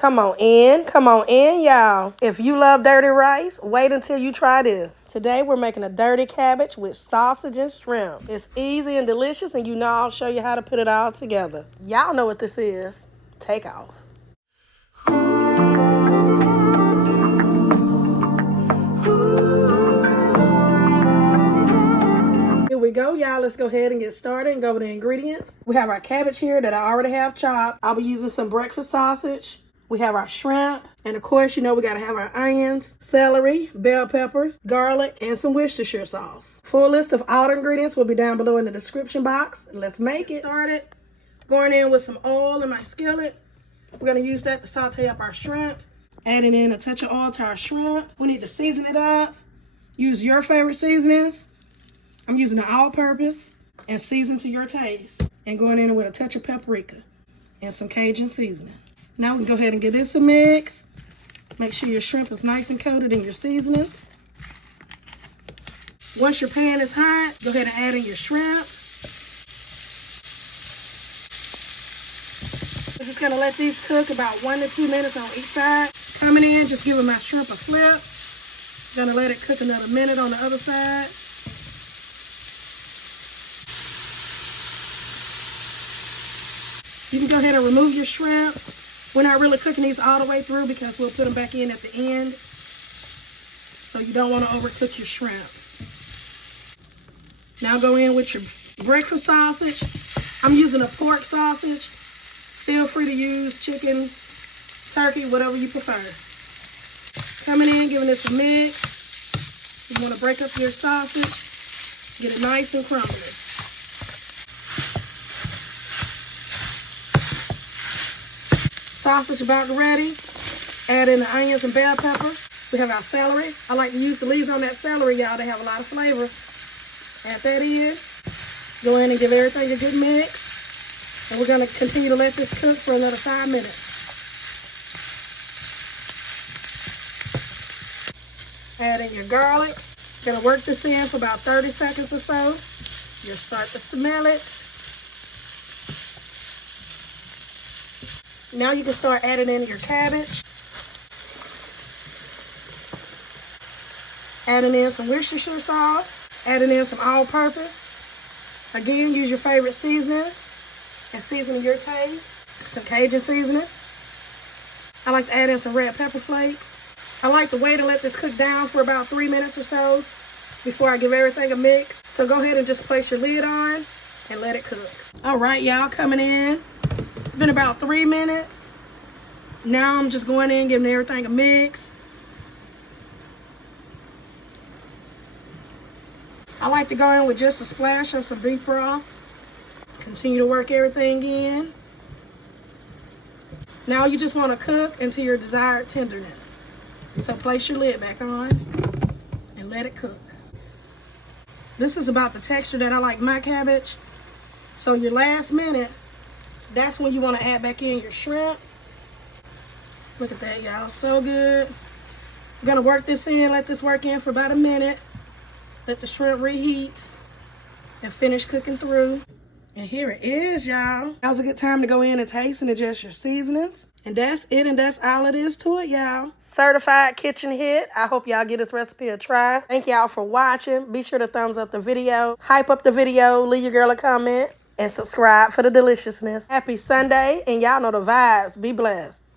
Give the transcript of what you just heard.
Come on in, y'all. If you love dirty rice, wait until you try this. Today, we're making a dirty cabbage with sausage and shrimp. It's easy and delicious, and you know I'll show you how to put it all together. Y'all know what this is. Take off. Here we go, y'all. Let's go ahead and get started and go over the ingredients. We have our cabbage here that I already have chopped. I'll be using some breakfast sausage. We have our shrimp. And of course, you know we got to have our onions, celery, bell peppers, garlic, and some Worcestershire sauce. Full list of all the ingredients will be down below in the description box. Let's make it started. Going in with some oil in my skillet. We're going to use that to saute up our shrimp. Adding in a touch of oil to our shrimp. We need to season it up. Use your favorite seasonings. I'm using an all-purpose and season to your taste. And going in with a touch of paprika and some Cajun seasoning. Now we can go ahead and give this a mix. Make sure your shrimp is nice and coated in your seasonings. Once your pan is hot, go ahead and add in your shrimp. We're just gonna let these cook about 1 to 2 minutes on each side. Coming in, just giving my shrimp a flip. Gonna let it cook another minute on the other side. You can go ahead and remove your shrimp. We're not really cooking these all the way through because we'll put them back in at the end. So you don't want to overcook your shrimp. Now go in with your breakfast sausage. I'm using a pork sausage. Feel free to use chicken, turkey, whatever you prefer. Coming in, giving this a mix. You want to break up your sausage. Get it nice and crumbly. Sausage about ready. Add in the onions and bell peppers. We have our celery. I like to use the leaves on that celery, y'all. They have a lot of flavor. Add that in. Go in and give everything a good mix. And we're going to continue to let this cook for another 5 minutes. Add in your garlic. Going to work this in for about 30 seconds or so. You'll start to smell it. Now you can start adding in your cabbage. Adding in some Worcestershire sauce. Adding in some all-purpose. Again, use your favorite seasonings and season to your taste. Some Cajun seasoning. I like to add in some red pepper flakes. I like to wait and let this cook down for about 3 minutes or so before I give everything a mix. So go ahead and just place your lid on and let it cook. All right, y'all, coming in. It's been about 3 minutes. Now I'm just going in, giving everything a mix. I like to go in with just a splash of some beef broth. Continue to work everything in. Now you just want to cook until your desired tenderness. So place your lid back on and let it cook. This is about the texture that I like my cabbage. So your last minute, that's when you want to add back in your shrimp. Look at that, y'all. So good. I'm going to work this in, let this work in for about a minute. Let the shrimp reheat and finish cooking through. And here it is, y'all. Now's a good time to go in and taste and adjust your seasonings. And that's it, and that's all it is to it, y'all. Certified kitchen hit. I hope y'all give this recipe a try. Thank y'all for watching. Be sure to thumbs up the video. Hype up the video. Leave your girl a comment. And subscribe for the deliciousness. Happy Sunday, and y'all know the vibes. Be blessed.